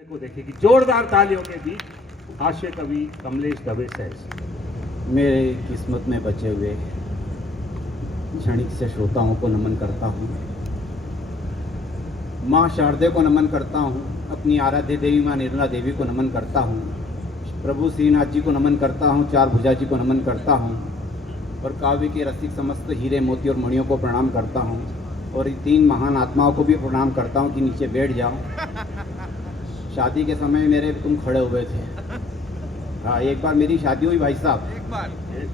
को देखिए कि जोरदार तालियों के बीच हास्य कवि कमलेश दवे सहज। मेरे किस्मत में बचे हुए क्षणिक से श्रोताओं को नमन करता हूँ। माँ शारदे को नमन करता हूँ, अपनी आराध्य देवी माँ निर्मला देवी को नमन करता हूँ, प्रभु श्रीनाथ जी को नमन करता हूँ, चार भुजा जी को नमन करता हूँ और काव्य के रसिक समस्त हीरे मोती और मणियों को प्रणाम करता हूँ और इन तीन महान आत्माओं को भी प्रणाम करता हूँ कि नीचे बैठ जाओ। शादी के समय मेरे तुम खड़े हुए थे। हाँ, एक बार मेरी शादी हुई भाई साहब। एक बार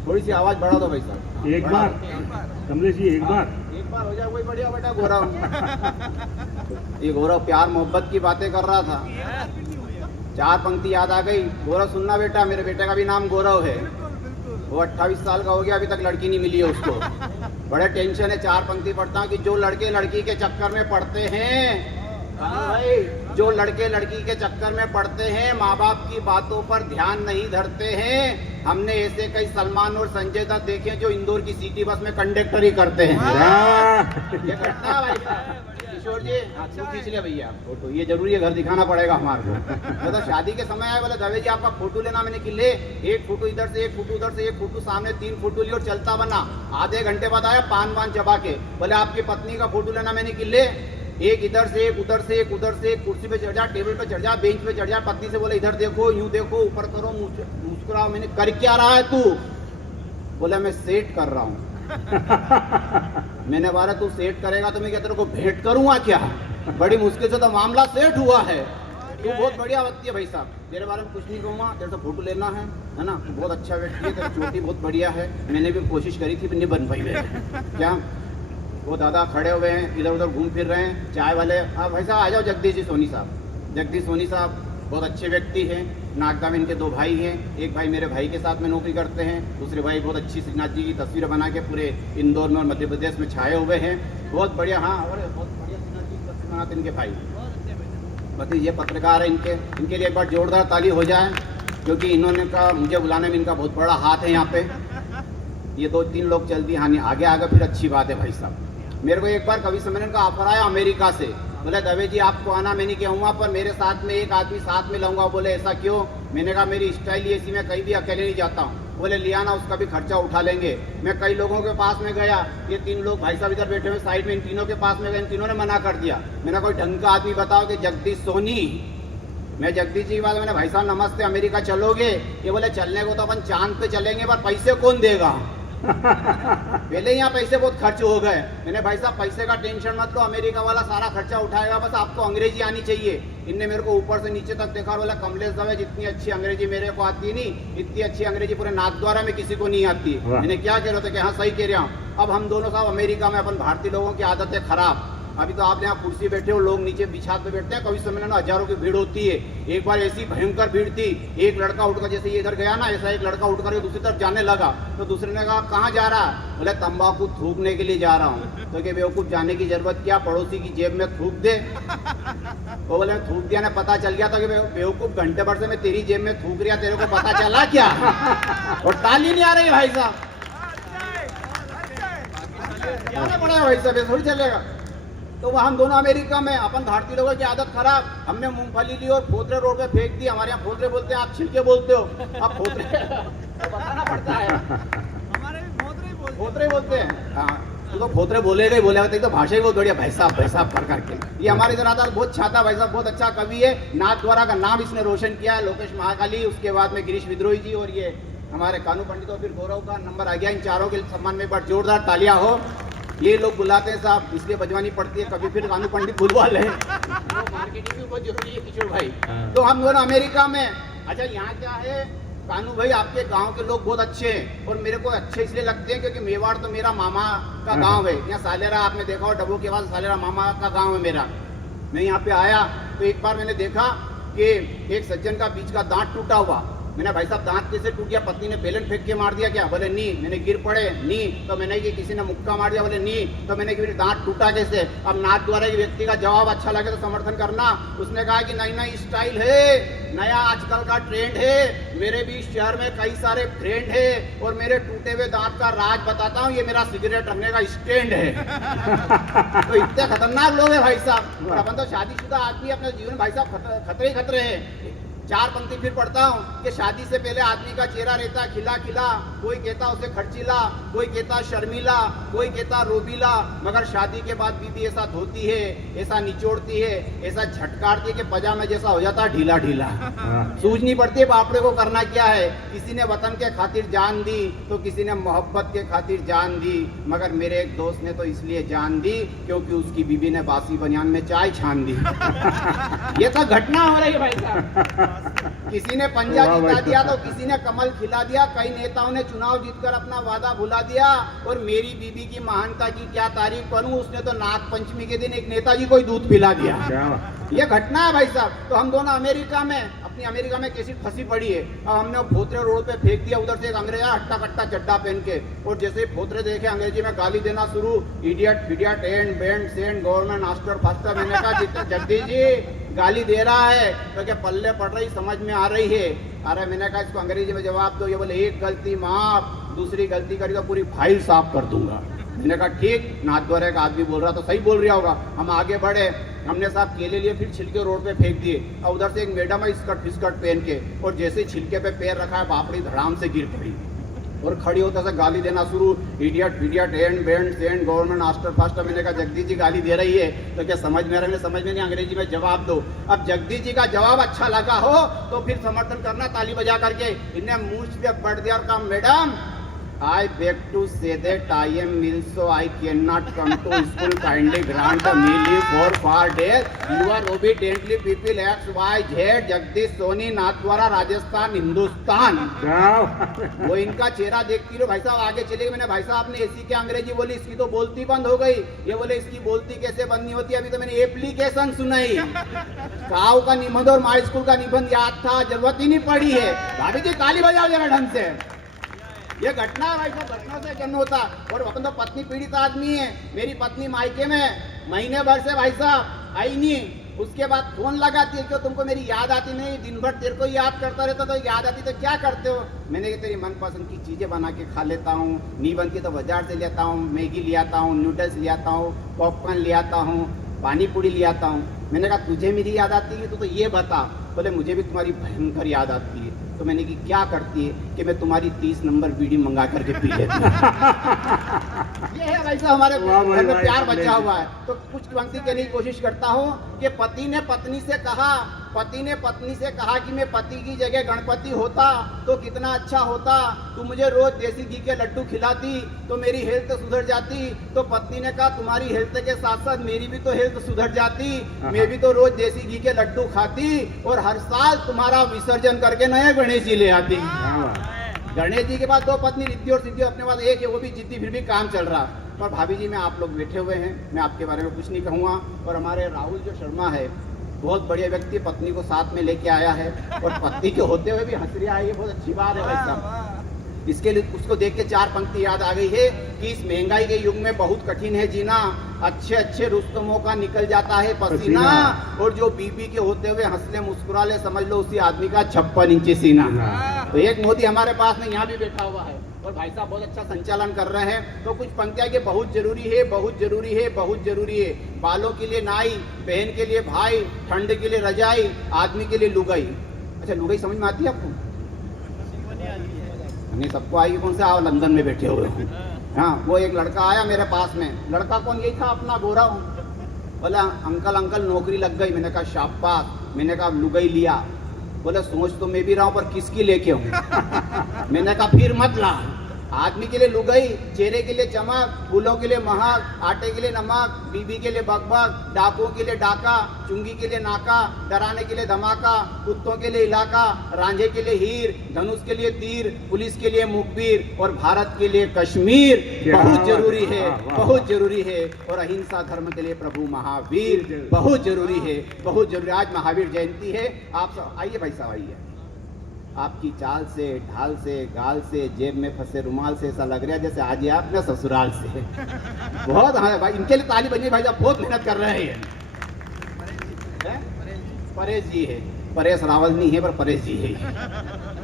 थोड़ी सी आवाज बढ़ा दो भाई साहब। एक बार कमलेश जी एक बार हो जाए वही बढ़िया बेटा। गौरव ये गौरव प्यार मोहब्बत की बातें कर रहा था, चार पंक्ति याद आ गई। गौरव सुनना बेटा, मेरे बेटे का भी नाम गौरव है। वो 28 साल का हो गया, अभी तक लड़की नहीं मिली है उसको। बड़े टेंशन है। चार पंक्ति पढ़ता हूँ कि जो लड़के लड़की के चक्कर में पड़ते हैं, भाई जो लड़के लड़की के चक्कर में पड़ते हैं, माँ बाप की बातों पर ध्यान नहीं धरते हैं। हमने ऐसे कई सलमान और संजय दत्त देखे जो इंदौर की सिटी बस में कंडक्टर ही करते हैं। ये घटना है भाई। किशोर जी खींच लिया भैया फोटो, ये जरूरी है, घर दिखाना पड़ेगा हमारे को। तो शादी के समय आए, बोले दवे जी आपका फोटो लेना। मैंने कि ले, एक फोटो इधर से, एक फोटो उधर से, एक फोटो सामने, 3 फोटो ली और चलता बना। आधे घंटे बाद आया पान वान चबा के, बोले आपकी पत्नी का फोटो लेना। मैंने कि ले, एक इधर से, एक उधर से, एक उधर से, कुर्सी पे चढ़ जा, टेबल पे चढ़ जा, बेंच पे चढ़ जा। पत्नी से बोले इधर देखो, यूं देखो, ऊपर करो, मुस्कुराओ। मैंने कर क्या रहा है तू? बोला मैं सेट कर रहा हूँ। मैंने बोला तू सेट करेगा तो मैं क्या तेरे को भेंट करूंगा क्या? बड़ी मुश्किल से तो मामला सेट हुआ है। तू बहुत बढ़िया व्यक्ति है भाई साहब, तेरे बारे में कुछ नहीं कहूँगा, तेरे से फोटो लेना है ना? तू बहुत अच्छा व्यक्ति है, तेरी चोटी बहुत बढ़िया है। मैंने भी कोशिश करी थी, नहीं बन पाई मेरे। क्या वो दादा खड़े हुए हैं, इधर उधर घूम फिर रहे हैं, चाय वाले। हाँ भाई साहब आ जाओ। जगदीश जी सोनी साहब, जगदीश सोनी साहब बहुत अच्छे व्यक्ति हैं। नागदा में इनके 2 भाई हैं। एक भाई मेरे भाई के साथ में नौकरी करते हैं, दूसरे भाई बहुत अच्छी श्रीनाथ जी की तस्वीर बना के पूरे इंदौर में और मध्य प्रदेश में छाए हुए हैं। बहुत बढ़िया। हाँ, और बहुत बढ़िया श्रीनाथ जी की तस्वीर बनाते इनके भाई। मतलब ये पत्रकार है, इनके लिए एक बार जोरदार ताली हो जाए, क्योंकि इन्होंने का मुझे बुलाने में इनका बहुत बड़ा हाथ है यहाँ पे। ये 2-3 लोग चल दिए हाँ, आगे आगे फिर अच्छी बात है भाई साहब। मेरे को एक बार कवि सम्मेलन का ऑफर आया अमेरिका से। बोले दवे जी आपको आना, मैं नहीं कहूँगा, पर मेरे साथ में एक आदमी साथ में लाऊंगा। बोले ऐसा क्यों? मैंने कहा मेरी स्टाइल ये सी, मैं कहीं भी अकेले नहीं जाता हूँ। बोले लिया ना, उसका भी खर्चा उठा लेंगे। मैं कई लोगों के पास में गया, ये 3 लोग भाई साहब इधर बैठे हुए साइड में, इन तीनों के पास में गए, इन तीनों ने मना कर दिया। मैंने कोई ढंग का आदमी बताओ कि जगदीश सोनी। मैं जगदीश जी बात, मैंने भाई साहब नमस्ते, अमेरिका चलोगे? ये बोले चलने को तो अपन चांद पे चलेंगे, पर पैसे कौन देगा? पहले यहाँ पैसे बहुत खर्च हो गए। मैंने भाई साहब पैसे का टेंशन मत लो, अमेरिका वाला सारा खर्चा उठाएगा, बस आपको अंग्रेजी आनी चाहिए। इनने मेरे को ऊपर से नीचे तक देखा और बोला कमलेश दवे जितनी अच्छी अंग्रेजी मेरे को आती नहीं, इतनी अच्छी अंग्रेजी पूरे नाथद्वारा में किसी को नहीं आती। मैंने क्या कह रहे थे कि हाँ सही कह रहा हूँ। अब हम दोनों साहब अमेरिका में, अपन भारतीय लोगों की आदत है खराब। अभी तो आप यहाँ कुर्सी बैठे हो, लोग नीचे बिछात पे बैठते हैं। कवि सम्मेलन में हजारों की भीड़ होती है। एक बार ऐसी भयंकर भीड़ थी, एक लड़का उठकर, जैसे ये इधर गया ना, ऐसा एक लड़का उठकर दूसरी तरफ जाने लगा। तो दूसरे ने कहा कहाँ जा रहा है? बोले तंबाकू थूकने के लिए जा रहा हूँ। तो कि बेवकूफ जाने की जरूरत क्या, पड़ोसी की जेब में थूक दे। वो बोले थूक दिया ना, पता चल गया था कि बेवकूफ घंटे भर से मैं तेरी जेब में थूक रहा, तेरे को पता चला क्या? और ताली नहीं आ रही भाई साहब, क्या पड़ेगा भाई साहब, थोड़ी चलेगा। तो वह हम दोनों अमेरिका में, अपन भारतीय लोगों की आदत खराब, हमने मूंगफली ली और फोतरे रोड पे फेंक दी। हमारे यहाँ फोतरे बोलते हैं, आप छिलके बोलते हो। अब फोतरे तो बताना पड़ता है, हमारे भी फोतरे बोलते हैं। हाँ, तो फोतरे बोलेगा, तो भाषा ही बहुत बढ़िया, भाई साहब कर करके। ये हमारे इधर आता, बहुत छाता भाई साहब, बहुत अच्छा कवि है। नाथद्वारा का नाम इसने रोशन किया है, लोकेश महाकाली, उसके बाद में गिरीश विद्रोही जी और ये हमारे कानू पंडित और फिर गौरव का नंबर आ गया। इन चारों के सम्मान में एक बार जोरदार तालियां हो। ये लोग बुलाते हैं साहब, इसलिए बजवानी पड़ती है, कभी फिर कानू पंडित बुलवा ले। मार्केटिंग भी बहुत जरूरी है किशोर भाई। तो हम दोनों अमेरिका में। अच्छा यहाँ क्या है कानू भाई, आपके गांव के लोग बहुत अच्छे हैं और मेरे को अच्छे इसलिए लगते हैं क्योंकि मेवाड़ तो मेरा मामा का गांव है। यहाँ सालेरा आपने देखा हो, डब्बो के बाद सालेरा मामा का गांव है मेरा। मैं यहाँ पे आया तो एक बार मैंने देखा कि एक सज्जन का बीच का दांत टूटा हुआ, मैंने भाई साहब दांत कैसे टूट गया, पत्नी ने बेलन फेंक के मार दिया क्या? बोले नी। मैंने गिर पड़े नी। तो मैंने कि किसी ने मुक्का मार दिया? बोले नी। तो मैंने कि दांत टूटा कैसे? अब नाथ द्वारा व्यक्ति का जवाब अच्छा लगे तो समर्थन करना। उसने कहा कि नई नई स्टाइल है, नया आजकल का ट्रेंड है, मेरे भी शहर में कई सारे फ्रेंड है और मेरे टूटे हुए दांत का राज बताता हूँ, ये मेरा सिगरेट रखने का स्टैंड है। तो इतने खतरनाक लोग हैं भाई साहब। अपन तो शादीशुदा आदमी अपने जीवन भाई साहब खतरे ही खतरे हैं। चार पंक्ति फिर पढ़ता हूँ कि शादी से पहले आदमी का चेहरा रहता खिला खिला, कोई कहता उसे खर्चीला, कोई कहता शर्मीला, कोई कहता रोबीला, मगर शादी के बाद बीबी ऐसा धोती है, ऐसा निचोड़ती है, ऐसा झटकारती है कि पजामा जैसा हो जाता ढीला ढीला। सूझ नहीं पड़ती बापड़े को करना क्या है। किसी ने वतन के खातिर जान दी तो किसी ने मोहब्बत के खातिर जान दी, मगर मेरे एक दोस्त ने तो इसलिए जान दी क्योंकि उसकी बीबी ने बासी बनियान में चाय छान दी। ये तो घटना हो रही है भाई साहब। किसी ने पंजा जिता दिया तो किसी ने कमल खिला दिया, कई नेताओं ने चुनाव जीतकर अपना वादा भुला दिया। और मेरी बीबी की महानता की क्या तारीफ करूं, उसने तो नाग पंचमी के दिन एक नेताजी को ही दूध पिला दिया। ये घटना है भाई साहब। तो हम दोनों अमेरिका में, अपनी अमेरिका में कैसी फंसी पड़ी है। अब हमने भोतरे रोड पे फेंक दिया, उधर से एक अंग्रेज हट्टा कट्टा चड्डा पहन के, और जैसे ही भोतरे देखे अंग्रेजी में गाली देना शुरू, इडियट फिडियट एंड बैंड सेंड गवर्नमेंट मास्टर फास्टर। मैंने कहा जगदीश जी गाली दे रहा है तो क्या पल्ले पड़ रही, समझ में आ रही है? अरे मैंने कहा इसको अंग्रेजी में जवाब दो। ये बोले एक गलती माफ, दूसरी गलती करी तो पूरी फाइल साफ कर दूंगा। मैंने कहा ठीक, नाथद्वारा का आदमी बोल रहा तो सही बोल रहा होगा। हम आगे बढ़े, हमने साहब केले लिए, फिर छिलके रोड पे फेंक दिए। और उधर से एक मैडम है स्कर्ट फिस्कर्ट पहन के, और जैसे छिलके पे पैर रखा है बापड़ी धड़ाम से गिर पड़ी और खड़ी होता से गाली देना शुरू, इडियट फिडियट एंड बैंड सेंड गवर्नमेंट मास्टर फास्टर। मैंने कहा जगदीश जी गाली दे रही है तो क्या समझ में आ रहा है? समझ में नहीं, अंग्रेजी में जवाब दो। अब जगदीश जी का जवाब अच्छा लगा हो तो फिर समर्थन करना ताली बजा करके। इन्हें मूछ पे बढ़ दिया और कहा madam I beg to say that I am ill, so I cannot come to school. Kindly grant me leave for 4 days. You are obediently people X Y Z Jagdish Soni Nathdwara Rajasthan Hindustan. वो इनका चेहरा देखती रहो भाई साहब। आगे चले गए। मैंने भाई साहब ने ऐसी क्या अंग्रेजी बोली, इसकी तो बोलती बंद हो गई। ये बोले इसकी बोलती कैसे बंद नहीं होती? अभी तो मैंने एप्लीकेशन सुनाई। काव का निबंध और माई स्कूल का निबंध याद था, जरूरत ही नहीं पड़ी है। भाभी जी ताली बजाओ जरा ढंग से। ये घटना है भाई साहब, घटना से जन्म होता। और अपन तो पत्नी पीड़ित आदमी है। मेरी पत्नी मायके में महीने भर से भाई साहब आई नहीं। उसके बाद फोन लगाती है, क्यों तुमको मेरी याद आती नहीं? दिन भर तेरे को याद करता रहता, तो याद आती तो क्या करते हो? मैंने कहा तेरी मनपसंद की चीजें बना के खा लेता हूँ, नहीं बनती तो बाजार से ले आता हूँ, मैगी ले आता हूँ, नूडल्स ले आता हूँ, पॉपकॉर्न ले आता हूँ, पानी पूरी ले आता हूँ। मैंने कहा तुझे मेरी याद आती है तो ये बता। बोले मुझे भी तुम्हारी भयंकर याद आती है। तो मैंने की क्या करती है? कि मैं तुम्हारी 30 नंबर बीड़ी मंगा करके पी लेती हूँ। ये है भाई साहब हमारे घर में प्यार बचा हुआ है। तो कुछ पंक्ति कहने की कोशिश करता हूँ कि पति ने पत्नी से कहा कि मैं पति की जगह गणपति होता तो कितना अच्छा होता। तू मुझे रोज देसी घी के लड्डू खिलाती तो मेरी हेल्थ सुधर जाती। तो पत्नी ने कहा तुम्हारी हेल्थ के साथ साथ मेरी भी तो हेल्थ सुधर जाती। मैं भी तो रोज देसी घी के लड्डू खाती और हर साल तुम्हारा विसर्जन करके नए गणेश जी ले आती। गणेश जी के बाद 2 पत्नी रिद्धि और सिद्धि, अपने पास एक है वो भी जिद्दी, फिर भी काम चल रहा। और भाभी जी में आप लोग बैठे हुए हैं, मैं आपके बारे में कुछ नहीं कहूँगा। और हमारे राहुल जो शर्मा है बहुत बढ़िया व्यक्ति, पत्नी को साथ में लेके आया है और पत्नी के होते हुए भी हंस रहा है। ये बहुत अच्छी बात है भाई साहब। इसके लिए उसको देख के 4 पंक्ति याद आ गई है कि इस महंगाई के युग में बहुत कठिन है जीना। अच्छे रुस्तमों का निकल जाता है पसीना, और जो बीबी के होते हुए हंसले मुस्कुरा ले समझ लो उसी आदमी का 56 इंची सीना। तो एक मोदी हमारे पास में यहाँ भी बैठा हुआ है और भाई साहब बहुत अच्छा संचालन कर रहे हैं। तो कुछ पंक्तियां कि बहुत जरूरी है, बहुत जरूरी है, बहुत जरूरी है। बालों के लिए नाई, बहन के लिए भाई, ठंड के लिए रजाई, आदमी के लिए लुगाई। अच्छा लुगाई समझ में आती है आपको? नहीं सबको आएगी। कौन से आप लंदन में बैठे हुए हो? हाँ वो एक लड़का आया मेरे पास में। लड़का कौन? यही था अपना गोरा। बोला अंकल नौकरी लग गई। मैंने कहा शाबाश। मैंने कहा लुगाई लिया। बोले सोच तो मैं भी रहा हूँ पर किसकी लेके हूँ? मैंने कहा फिर मत ला। आदमी के लिए लुगाई, चेहरे के लिए चमक, फूलों के लिए महक, आटे के लिए नमक, बीबी के लिए बकबक, डाकुओं के लिए डाका, चुंगी के लिए नाका, डराने के लिए धमाका, कुत्तों के लिए इलाका, रांझे के लिए हीर, धनुष के लिए तीर, पुलिस के लिए मुखबिर और भारत के लिए कश्मीर। बहुत जरूरी है, बहुत जरूरी है। और अहिंसा धर्म के लिए प्रभु महावीर बहुत जरूरी है, बहुत जरूरी। आज महावीर जयंती है। आप सब आइए भाई साहब आइए। आपकी चाल से, ढाल से, गाल से, जेब में फंसे रुमाल से ऐसा लग रहा है जैसे आज ये आप अपने ससुराल से। बहुत, हाँ भाई, इनके लिए ताली बजी भाई साहब, बहुत मेहनत कर रहे हैं। परेश जी है, परेश रावल नहीं है पर परेश जी है।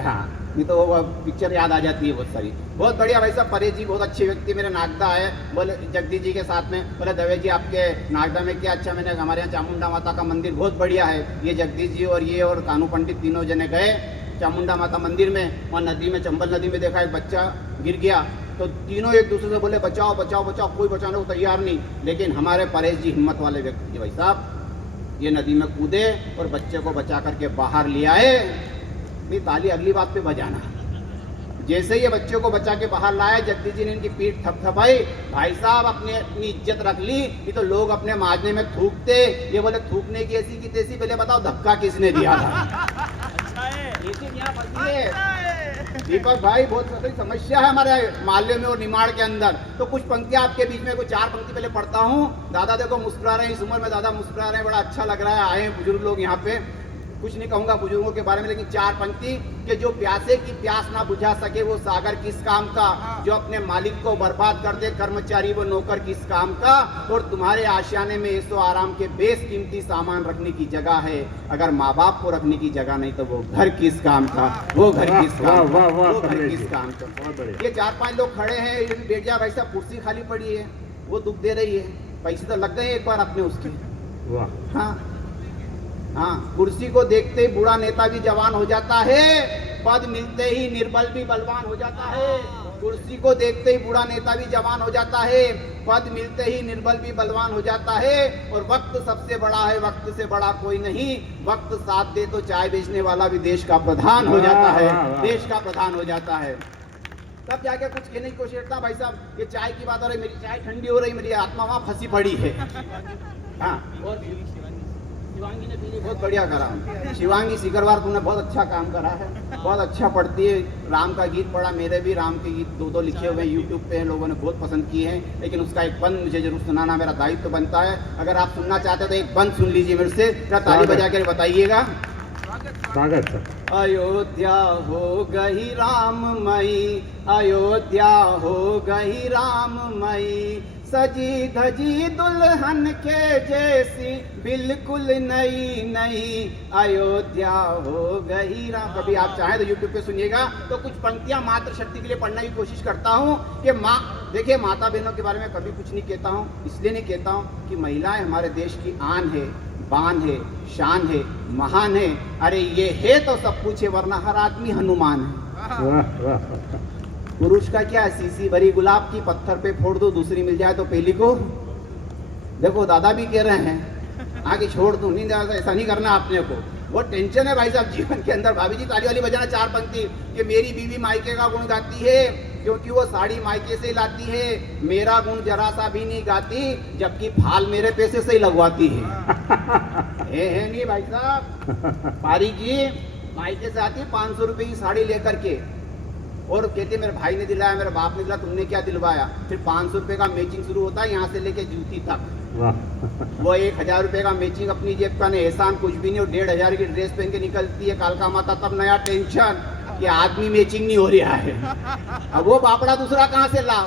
हाँ, नहीं तो वो पिक्चर याद आ जाती है बहुत सारी। बहुत बढ़िया भाई साहब, परेश जी बहुत अच्छे व्यक्ति, मेरे नागदा है। बोले जगदीश जी के साथ में, बोले दवे जी आपके नागदा में क्या अच्छा। मैंने हमारे यहाँ चामुंडा माता का मंदिर बहुत बढ़िया है। ये जगदीश जी और ये और कानू पंडित तीनों जने गए चामुंडा माता मंदिर में, वहाँ नदी में, चंबल नदी में देखा एक बच्चा गिर गया, तो तीनों एक दूसरे से बोले बचाओ बचाओ बचाओ, कोई बचाने को तैयार नहीं। लेकिन हमारे परेश जी हिम्मत वाले व्यक्ति थे भाई साहब, ये नदी में कूदे और बच्चे को बचा करके बाहर ले आए। नहीं, ताली अगली बात पे बजाना। जैसे ये बच्चे को बचा के बाहर लाया, जगदीश जी ने इनकी पीठ थपथपाई, भाई साहब अपनी इज्जत रख ली। ये तो लोग अपने माजने में थूकते, ये बोले थूकने की ऐसी की तैसी। पहले बताओ धक्का किसने दिया था? दीपक भाई, बहुत बड़ी समस्या है हमारे माल्य में और निमाड़ के अंदर। तो कुछ पंक्तियां आपके बीच में, कुछ 4 पंक्ति पहले पढ़ता हूँ। दादा देखो मुस्कुरा रहे हैं, इस उम्र में दादा मुस्कुरा रहे हैं, बड़ा अच्छा लग रहा है। आए हैं बुजुर्ग लोग यहाँ पे, कुछ नहीं कहूंगा बुजुर्गों के बारे में, लेकिन 4 पंक्ति कि जो प्यासे की प्यास ना बुझा सके वो सागर किस काम का, जो अपने मालिक को बर्बाद कर दे कर्मचारी वो नौकर किस काम का, और तुम्हारे आशियाने में ऐसो आराम के बेशकीमती सामान रखने की जगह है, अगर माँ बाप को रखने की जगह नहीं तो वो घर किस काम का, वो घर किस काम का, वो घर किस काम का। ये 4-5 लोग खड़े हैं, बैठ जा भाई साहब, कुर्सी खाली पड़ी है, वो दुख दे रही है, पैसे तो लग गए एक बार अपने उसके। हाँ, कुर्सी को देखते ही बूढ़ा नेता भी जवान हो जाता है, पद मिलते ही निर्बल भी बलवान हो जाता है। कुर्सी को देखते ही बूढ़ा नेता भी जवान हो जाता है, पद मिलते ही निर्बल भी बलवान हो जाता है। और वक्त सबसे बड़ा है, वक्त से बड़ा कोई नहीं, वक्त साथ दे तो चाय बेचने वाला भी देश का प्रधान हो जाता है, देश का प्रधान हो जाता है। तब जाके कुछ कहने की कोशिश करता भाई साहब, ये चाय की बात हो रही, मेरी चाय ठंडी हो रही, मेरी आत्मा वहां फंसी पड़ी है। हाँ, और शिवांगी ने पीली बहुत बढ़िया करा। शिवांगी सिकरवार तुमने बहुत अच्छा काम करा है, बहुत अच्छा पढ़ती है। राम का गीत पढ़ा, मेरे भी राम के गीत 2-2 लिखे हुए हैं यूट्यूब पे, लोगों ने बहुत पसंद किए हैं, लेकिन उसका एक बंद मुझे जरूर सुनाना मेरा दायित्व तो बनता है। अगर आप सुनना चाहते हो तो एक बंद सुन लीजिए मेरे से, ताली बजा कर बताइएगा। स्वागत सर। अयोध्या हो गई राममयी, अयोध्या हो गई राममयी, सजी धजी दुल्हन के जैसी बिल्कुल नई नई, अयोध्या हो गई राम। कभी आप चाहें तो यूट्यूब पे सुनिएगा। तो कुछ पंक्तियां मातृ शक्ति के लिए पढ़ने की कोशिश करता हूँ कि माँ, देखिए माता बहनों के बारे में कभी कुछ नहीं कहता हूँ, इसलिए नहीं कहता हूँ कि महिलाएं हमारे देश की आन है, बान है, शान है, महान है। अरे ये है तो सब कुछ है, वरना हर आदमी हनुमान है। पुरुष का क्या है, सीसी भरी गुलाब की पत्थर पे फोड़ दो, दूसरी मिल जाए तो पहली को। देखो दादा भी कह रहे हैं आगे छोड़ दूं, नहीं ऐसा नहीं करना आपने को, बहुत टेंशन है भाई साहब जीवन के अंदर। भाभी जी ताली वाली बजाना 4 पंक्ति कि मेरी बीवी मायके का गुण गाती है क्योंकि वो साड़ी मायके से लाती है, मेरा गुण जरा सा भी नहीं गाती जबकि फाल मेरे पैसे से ही लगवाती है नहीं भाई साहब। पारी जी मायके से आती है 500 रुपए की साड़ी लेकर के, और कहते मेरे भाई ने दिलाया, मेरे बाप ने दिलाया, तुमने क्या दिलवाया। फिर 500 रुपए का मैचिंग शुरू होता है यहाँ से लेके जूती तक। वो 1000 रुपए का मैचिंग अपनी जेब का, नहीं एहसान कुछ भी नहीं, और 1500 की ड्रेस पहन के निकलती है कालका माता, तब नया टेंशन कि आदमी मैचिंग नहीं हो रहा है। अब वो बापड़ा दूसरा कहाँ से लाओ।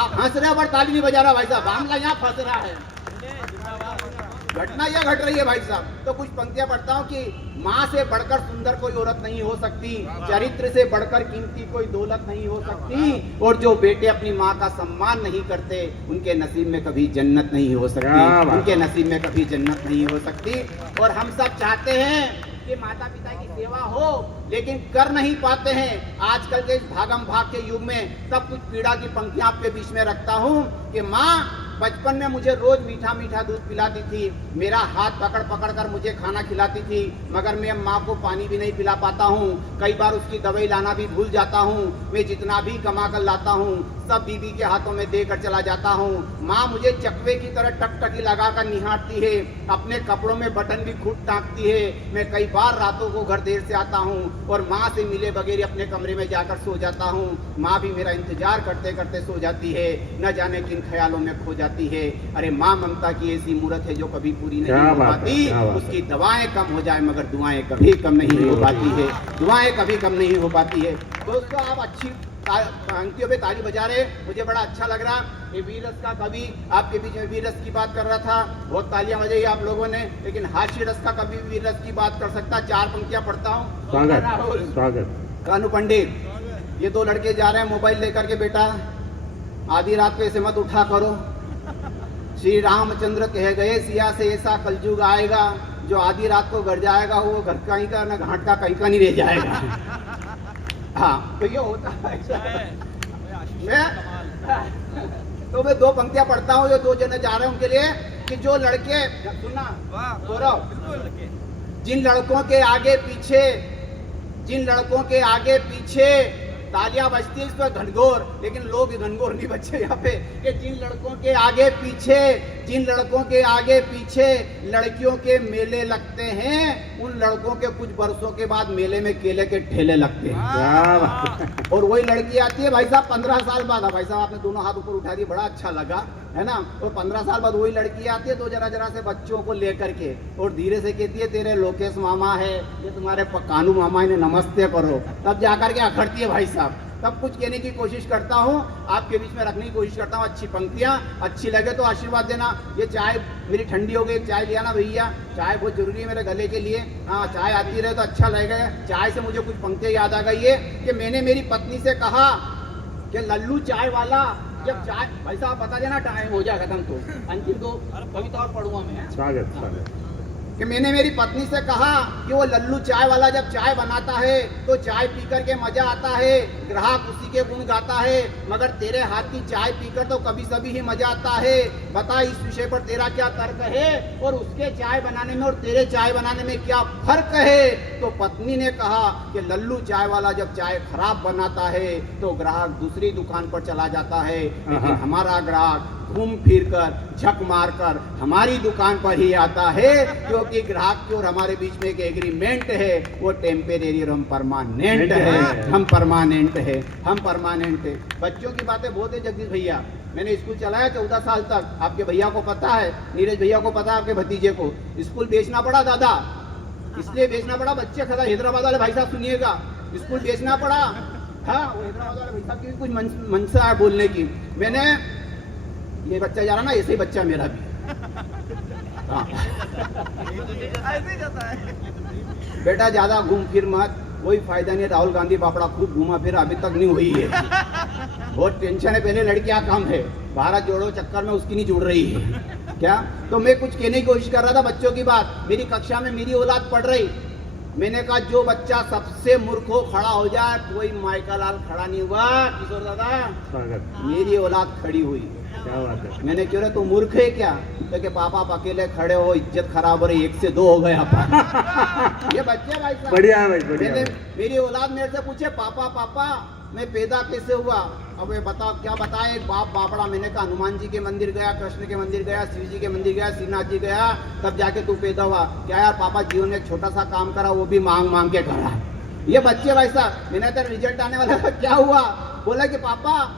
आप हंस रहे हो पर ताली नहीं बजा रहा भाई साहब, मामला यहाँ फंस रहा है, घटना यह घट रही है भाई साहब। तो कुछ पंक्तियां पढ़ता हूँ कि माँ से बढ़कर सुंदर कोई औरत नहीं हो सकती, चरित्र से बढ़कर कीमती कोई दौलत नहीं हो सकती, और जो बेटे अपनी माँ का सम्मान नहीं करते उनके नसीब में कभी जन्नत नहीं हो सकती, उनके नसीब में कभी जन्नत नहीं हो सकती। और हम सब चाहते हैं कि माता पिता की सेवा हो, लेकिन कर नहीं पाते हैं। आजकल के इस भागम भाग के युग में सब कुछ पीड़ा की पंक्तियां आपके बीच में रखता हूँ कि माँ बचपन में मुझे रोज मीठा मीठा दूध पिलाती थी, मेरा हाथ पकड़ पकड़ कर मुझे खाना खिलाती थी, मगर मैं माँ को पानी भी नहीं पिला पाता हूँ। कई बार उसकी दवाई लाना भी भूल जाता हूँ। मैं जितना भी कमा कर लाता हूँ सब बीबी के हाथों में देकर चला जाता हूँ। माँ मुझे चकवे की तरह टकटकी लगाकर निहारती है, अपने कपड़ों में बटन भी खूब टाँगती है। मैं कई बार रातों को घर देर से आता हूँ और माँ से मिले बगैर अपने कमरे में जाकर सो जाता हूँ। माँ भी मेरा इंतजार करते करते सो जाती है, न जाने किन ख्यालों में खो जाती है। अरे माँ ममता की ऐसी मूरत है जो कभी पूरी नहीं हो पाती। उसकी दवाएं कम हो जाए मगर दुआएं कभी कम नहीं हो पाती है, दुआएं कभी कम नहीं हो पाती है। दोस्तों आप अच्छी पंक्तियों पे ताली बजा रहे, मुझे बड़ा अच्छा लग रहा। ये वीर रस का कवि आपके बीच में वीर रस की बात कर रहा था, बहुत तालियां बजाई आप लोगों ने। लेकिन हास्य रस का कवि वीर रस की बात कर सकता। 4 पंक्तियां पढ़ता हूँ। स्वागत। कानू पंडित, ये 2 लड़के जा रहे हैं मोबाइल लेकर के, बेटा आधी रात को ऐसे मत उठा करो। श्री रामचंद्र कह गए सिया से ऐसा कलयुग आएगा, जो आधी रात को घर जाएगा वो घर कहीं का ना घाट का कहीं का नहीं रह जाएगा। हाँ तो ये होता है। मैं 2 पंक्तियां पढ़ता हूँ जो 2 जने जा रहे हैं उनके लिए, कि जो लड़के सुनना गौरव, जिन लड़कों के आगे पीछे तालियां बजती है इस पर घनघोर, लेकिन लोग घनघोर नहीं बचे यहाँ पे, कि जिन लड़कों के आगे पीछे लड़कियों के मेले लगते हैं, उन लड़कों के कुछ बरसों के बाद मेले में केले के ठेले लगते हैं। और वही लड़की आती है भाई साहब 15 साल बाद, भाई साहब आपने दोनों हाथ ऊपर उठा दिए, बड़ा अच्छा लगा है ना। और 15 साल बाद वही लड़की आती है 2 जरा से बच्चों को लेकर के, और धीरे से कहती है तेरे लोकेश मामा है, ये तुम्हारे कानू मामा, इन्हें नमस्ते करो। तब जाकर के अखड़ती है भाई साहब। तब कुछ कहने की कोशिश करता हूँ, आपके बीच में रखने की कोशिश करता हूँ। अच्छी पंक्तियाँ, अच्छी लगे तो आशीर्वाद देना। ये चाय मेरी ठंडी हो गई, चाय लिया ना भैया, चाय बहुत जरूरी है मेरे गले के लिए। हाँ चाय आती रहे तो अच्छा लगेगा। चाय से मुझे कुछ पंक्तियाँ याद आ गई है कि मैंने मेरी पत्नी से कहा कि लल्लू चाय वाला जब चाय, भाई साहब बता देना टाइम हो जाएगा खत्म, तो अंतिम 2 कविता और पढ़ूंगा मैं। स्वागत। कि मैंने मेरी पत्नी से कहा कि वो लल्लू चाय वाला जब चाय बनाता है तो चाय पीकर के मजा आता है, ग्राहक उसी के गुण गाता है, मगर तेरे हाथ की चाय पीकर तो कभी सभी ही मजा आता है। बता इस विषय पर तेरा क्या तर्क है, और उसके चाय बनाने में और तेरे चाय बनाने में क्या फर्क है। तो पत्नी ने कहा कि लल्लू चाय वाला जब चाय खराब बनाता है तो ग्राहक दूसरी दुकान पर चला जाता है, लेकिन हमारा ग्राहक घूम फिर कर झक मार कर हमारी दुकान पर ही आता है, क्योंकि ग्राहक की और हमारे बीच में एक एग्रीमेंट है, वो टेम्परेरी और हम परमानेंट है। हम परमानेंट है। बच्चों की बातें बहुत है जगदीश भैया। मैंने स्कूल चलाया 14 साल तक, आपके भैया को पता है, नीरज भैया को पता है, आपके भतीजे को। स्कूल बेचना पड़ा दादा, इसलिए बेचना पड़ा, बच्चे खड़ा, हैदराबाद वाले भाई साहब सुनिएगा, स्कूल बेचना पड़ा। हाँ वो हैदराबाद वाले भाई साहब की कुछ मनसा है बोलने की। मैंने ये बच्चा जा रहा ना, ऐसे ही बच्चा मेरा भी। हाँ। ऐसे ही जाता है। बेटा ज्यादा घूम फिर मत, कोई फायदा नहीं। राहुल गांधी बापड़ा खूब घूमा फिर, अभी तक नहीं हुई है। बहुत टेंशन है, पहले लड़कियां कम है, भारत जोड़ो चक्कर में उसकी नहीं जुड़ रही है क्या। तो मैं कुछ कहने की कोशिश कर रहा था बच्चों की बात। मेरी कक्षा में मेरी औलाद पढ़ रही, मैंने कहा जो बच्चा सबसे मूर्ख हो खड़ा हो जाए। कोई माइका लाल खड़ा नहीं हुआ, किशोर दादा मेरी औलाद खड़ी हुई। क्या बात है। मैंने क्यों रे तू मूर्ख है क्या, तो कि पापा आप अकेले खड़े हो, इज्जत खराब हो रही, 1 से 2 हो गए आप। ये बच्चे भाई साहब बढ़िया है भाई, बढ़िया है। मेरी औलाद मेरे से पूछे पापा मैं पैदा कैसे हुआ। अब ये बताओ क्या बताए, बाप बापड़ा। मैंने कहा हनुमान जी के मंदिर गया, कृष्ण के मंदिर गया, शिव जी के मंदिर गया, श्रीनाथ जी गया, तब जाके तू पैदा हुआ। क्या यार पापा जीवन में एक छोटा सा काम करा, वो भी मांग के करा। ये बच्चे भाई साहब। मैंने तेरा रिजल्ट आने वाला था, क्या हुआ, बोला कि पापा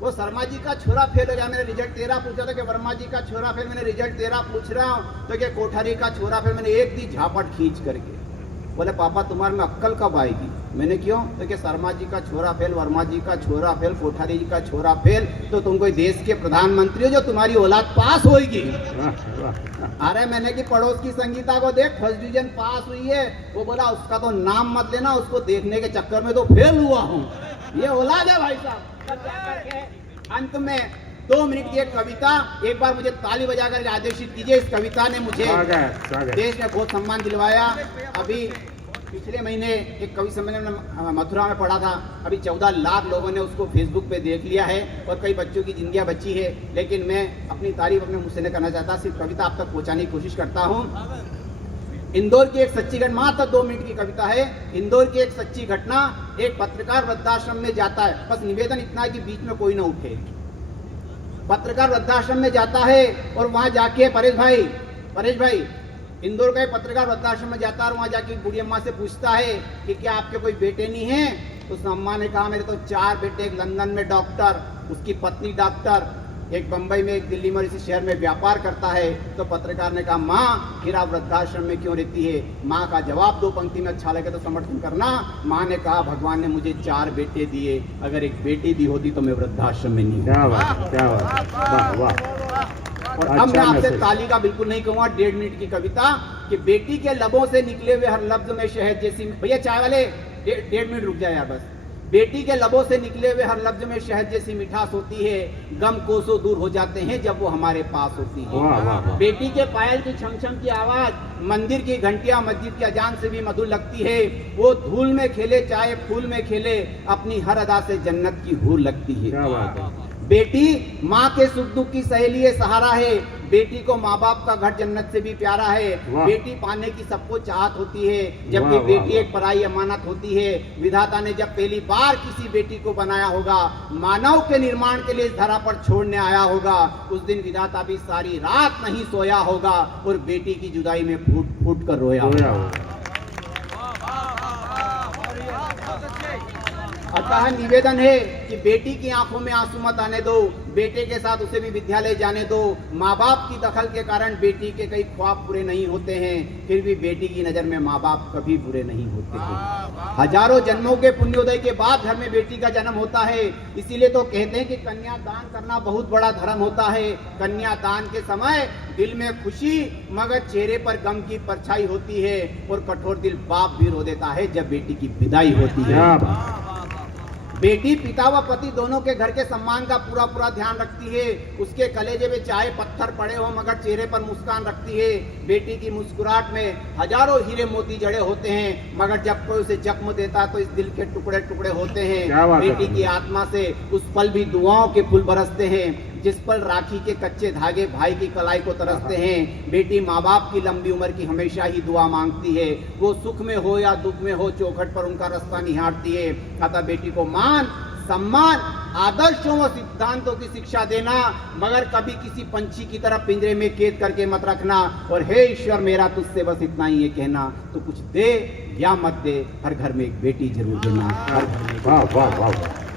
वो शर्मा जी का छोरा फेल हो गया। मैंने रिजल्ट 13 पूछा था कि वर्मा जी का छोरा फेल, मैंने रिजल्ट 13 पूछ रहा हूँ तो क्या कोठारी का छोरा फेल। मैंने एक दी झापट खींच करके। बोले पापा तुम्हारे में अक्कल कब आएगी। मैंने क्यों, तो कि शर्मा जी का छोरा फेल, वर्मा जी का छोरा फेल, कोठारी जी का छोरा फेल, तो तुम कोई देश के प्रधानमंत्री हो जो तुम्हारी औलाद पास होगी। अरे मैंने कि पड़ोस की संगीता को देख, 1st डिवीजन पास हुई है। वो बोला उसका तो नाम मत लेना, उसको देखने के चक्कर में तो फेल हुआ हूँ। ये औलाद है भाई साहब। अंत में 2 मिनट की एक कविता, एक बार मुझे ताली बजाकर आदेशित कीजिए। इस कविता ने मुझे देश में बहुत सम्मान दिलवाया। अभी पिछले महीने एक कवि सम्मेलन में मथुरा में पढ़ा था, अभी 14 लाख लोगों ने उसको फेसबुक पे देख लिया है और कई बच्चों की जिंदगियां बची है। लेकिन मैं अपनी तारीफ अपने मुझसे नहीं करना चाहता, सिर्फ कविता आप तक पहुंचाने की कोशिश करता हूँ। इंदौर की एक सच्ची घटना, मात्र 2 मिनट की कविता है। इंदौर की एक सच्ची घटना, एक पत्रकार वृद्धाश्रम में जाता है, बस निवेदन इतना है कि बीच में कोई ना उठे। पत्रकार वृद्धाश्रम में जाता है और वहां जाके परेश भाई इंदौर का एक पत्रकार वृद्धाश्रम में जाता है और वहां जाके बूढ़ी अम्मा से पूछता है कि क्या आपके कोई बेटे नहीं हैं? उस अम्मा ने कहा मेरे तो 4 बेटे, एक लंदन में डॉक्टर, उसकी पत्नी डॉक्टर, एक बंबई में, एक दिल्ली में, इसी शहर में व्यापार करता है। तो पत्रकार ने कहा माँ फिर आप वृद्धाश्रम में क्यों रहती है? माँ का जवाब 2 पंक्ति में अच्छा लगे तो समर्थन करना। माँ ने कहा भगवान ने मुझे 4 बेटे दिए, अगर एक बेटी दी होती तो मैं वृद्धाश्रम में नहीं। क्या बात, क्या बात, वाह वाह। और अब मैं आपसे ताली का बिल्कुल नहीं कहूंगा, 1.5 मिनट की कविता कि बेटी के लबों से निकले हुए हर लफ्ज में शहद जैसी, भैया चाय वाले 1.5 मिनट रुक जाए यार बस। बेटी के लबों से निकले हुए हर लफ्ज में शहद जैसी मिठास होती है, गम कोसों दूर हो जाते हैं जब वो हमारे पास होती है। वाह, वाह, वाह। बेटी के पायल की छमछम की आवाज, मंदिर की घंटियां मस्जिद की अजान से भी मधुर लगती है। वो धूल में खेले चाहे फूल में खेले, अपनी हर अदा से जन्नत की हूर लगती है। क्या बात है। बेटी माँ के सुख दुख की सहेली है, सहारा है। बेटी को माँ बाप का घर जन्नत से भी प्यारा है। बेटी पाने की सबको चाहत होती है, जबकि बेटी एक पराई अमानत होती है। विधाता ने जब पहली बार किसी बेटी को बनाया होगा, मानव के निर्माण के लिए इस धरा पर छोड़ने आया होगा, उस दिन विधाता भी सारी रात नहीं सोया होगा और बेटी की जुदाई में फूट फूट कर रोया होगा। अतः निवेदन है कि बेटी की आंखों में आंसू मत आने दो, बेटे के साथ उसे भी विद्यालय जाने दो। माँ बाप की दखल के कारण बेटी के कई ख्वाब पूरे नहीं होते हैं, फिर भी बेटी की नजर में माँ बाप कभी बुरे नहीं होते हैं। हजारों जन्मों के पुण्योदय के बाद घर में बेटी का जन्म होता है। इसीलिए तो कहते हैं कि कन्या दान करना बहुत बड़ा धर्म होता है। कन्या दान के समय दिल में खुशी मगर चेहरे पर गम की परछाई होती है, और कठोर दिल बाप भी रो देता है जब बेटी की विदाई होती है। बेटी पिता व पति दोनों के घर के सम्मान का पूरा ध्यान रखती है। उसके कलेजे में चाहे पत्थर पड़े हो मगर चेहरे पर मुस्कान रखती है। बेटी की मुस्कुराहट में हजारों हीरे मोती जड़े होते हैं, मगर जब कोई उसे जख्म देता तो इस दिल के टुकड़े टुकड़े होते हैं। बेटी की आत्मा से उस पल भी दुआओं के फूल बरसते हैं, जिस पल राखी के कच्चे धागे भाई की कलाई को तरसते हैं। बेटी माँ बाप की लंबी उम्र की हमेशा ही दुआ मांगती है। वो सुख में हो या दुख में हो, चौखट पर उनका रास्ता निहारती है। अतः बेटी को मान, सम्मान, आदर्शों व सिद्धांतों की शिक्षा देना, मगर कभी किसी पंछी की तरह पिंजरे में कैद करके मत रखना। और हे ईश्वर मेरा तुझसे बस इतना ही है कहना, तो कुछ दे या मत दे, हर घर में एक बेटी जरूर देना। हर घर में। वाह वाह वाह।